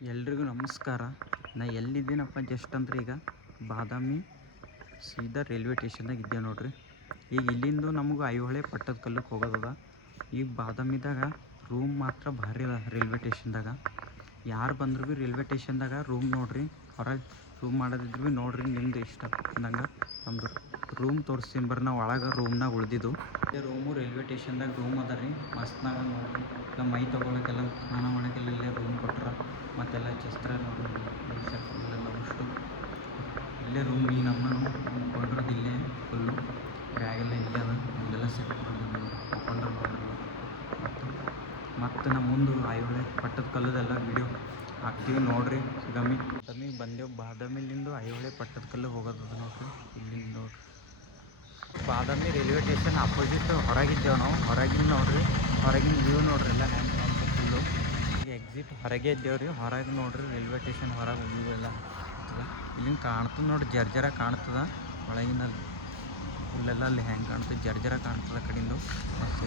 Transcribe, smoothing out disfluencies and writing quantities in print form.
ಎಲ್ರಿಗೂ ನಮಸ್ಕಾರ. ನಾ ಎಲ್ಲಿದ್ದೀನಪ್ಪ ಜಸ್ಟ್ ಅಂದ್ರೆ ಈಗ ಬಾದಾಮಿ ಸೀದಾ ರೈಲ್ವೆ ಸ್ಟೇಷನ್ದಾಗ ಇದ್ದೇವೆ ನೋಡ್ರಿ. ಈಗ ಇಲ್ಲಿಂದ ನಮಗೆ ಐಹೊಳೆ ಪಟ್ಟದಕಲ್ಲಕ್ಕೆ ಹೋಗೋದದ. ಈಗ ಬಾದಾಮಿದಾಗ ರೂಮ್ ಮಾತ್ರ ಭಾರಿ ಅದ. ರೈಲ್ವೆ ಸ್ಟೇಷನ್ದಾಗ ಯಾರು ಬಂದ್ರು ಭೀ ರೈಲ್ವೆ ಸ್ಟೇಷನ್ದಾಗ ರೂಮ್ ನೋಡ್ರಿ. ಹೊರಗೆ ರೂಮ್ ಮಾಡೋದಿದ್ರು ಭೀ ನೋಡ್ರಿ, ನಿಮ್ದು ಇಷ್ಟ ಅಂದಂಗೆ ನಮ್ಮದು ರೂಮ್ ತೋರಿಸ್ತೀನಿ ಬರ್ರಿ. ನಾವು ಒಳಗೆ ರೂಮ್ನಾಗ ಉಳಿದಿದ್ದು ರೂಮು ರೈಲ್ವೆ ಸ್ಟೇಷನ್ದಾಗ ರೂಮ್ ಅದ ರೀ. ಮಸ್ತ್ನಾಗ ನೋಡ್ರಿ. ನಮ್ಮ ಮೈ ತೊಗೊಳಕ್ಕೆಲ್ಲ ಸ್ನಾನ ಮಾಡೋಕ್ಕೆಲ್ಲ ಇಲ್ಲೇ ರೂಮ್ ಕೊಟ್ರ. ಮತ್ತೆಲ್ಲ ಚಿತ್ರ ನೋಡ್ರಿ, ಇಲ್ಲೆಲ್ಲ ಅಷ್ಟು ಇಲ್ಲೇ ರೂಮ್. ಈ ನಮ್ಮನ್ನು ಕೊಂಡ್ರದ್ದು ಇಲ್ಲೇ ಫುಲ್ಲು ಬ್ಯಾಗೆಲ್ಲ ಇಲ್ಲೇ ಅದ. ಇಲ್ಲೆಲ್ಲ ಸೆಟ್ ಮಾಡೋದು ಮಕ್ಕೊಂಡ್ರೆ ನೋಡ್ರಿ. ಮತ್ತು ನಮ್ಮ ಮುಂದೆ ಐಹೊಳೆ ಪಟ್ಟದಕಲ್ಲದೆಲ್ಲ ವಿಡಿಯೋ ಹಾಕ್ತೀವಿ ನೋಡ್ರಿ. ಬಾದಾಮಿಗೆ ಬಂದೆವು. ಬಾದಾಮಿಲಿಂದ ಐಹೊಳೆ ಪಟ್ಟದಕಲ್ಲು ಹೋಗೋದದ ನೋಡ್ರಿ. ಇಲ್ಲಿಂದ ನೋಡ್ರಿ ಬಾದಾಮಿ ರೈಲ್ವೆ ಸ್ಟೇಷನ್ ಅಪೋಸಿಟ್ ಹೊರಗಿದ್ದೇವೆ ನಾವು. ಹೊರಗಿನ ನೋಡ್ರಿ, ಹೊರಗಿನ ವ್ಯೂ ನೋಡ್ರಿ ಎಲ್ಲ ಹ್ಯಾಂಗೆ ಕಾಣ್ತದೆ ಫುಲ್ಲು. ಈಗ ಎಕ್ಸಿಟ್ ಹೊರಗೆ ಇದ್ದೇವೆ ರೀ. ಹೊರಗೆ ನೋಡ್ರಿ ರೈಲ್ವೆ ಸ್ಟೇಷನ್ ಹೊರಗೆ ವ್ಯೂ ಎಲ್ಲ ಇಲ್ಲಿಂದ ಕಾಣ್ತದೆ ನೋಡ್ರಿ. ಜರ್ಜರ ಕಾಣ್ತದೆ ಒಳಗಿನಲ್ಲಿ. ಇಲ್ಲೆಲ್ಲ ಅಲ್ಲಿ ಹೆಂಗೆ ಕಾಣ್ತದೆ, ಜರ್ಜರ ಕಾಣ್ತದೆ ಕಡೆಯಿಂದ. ಮಸ್ತ್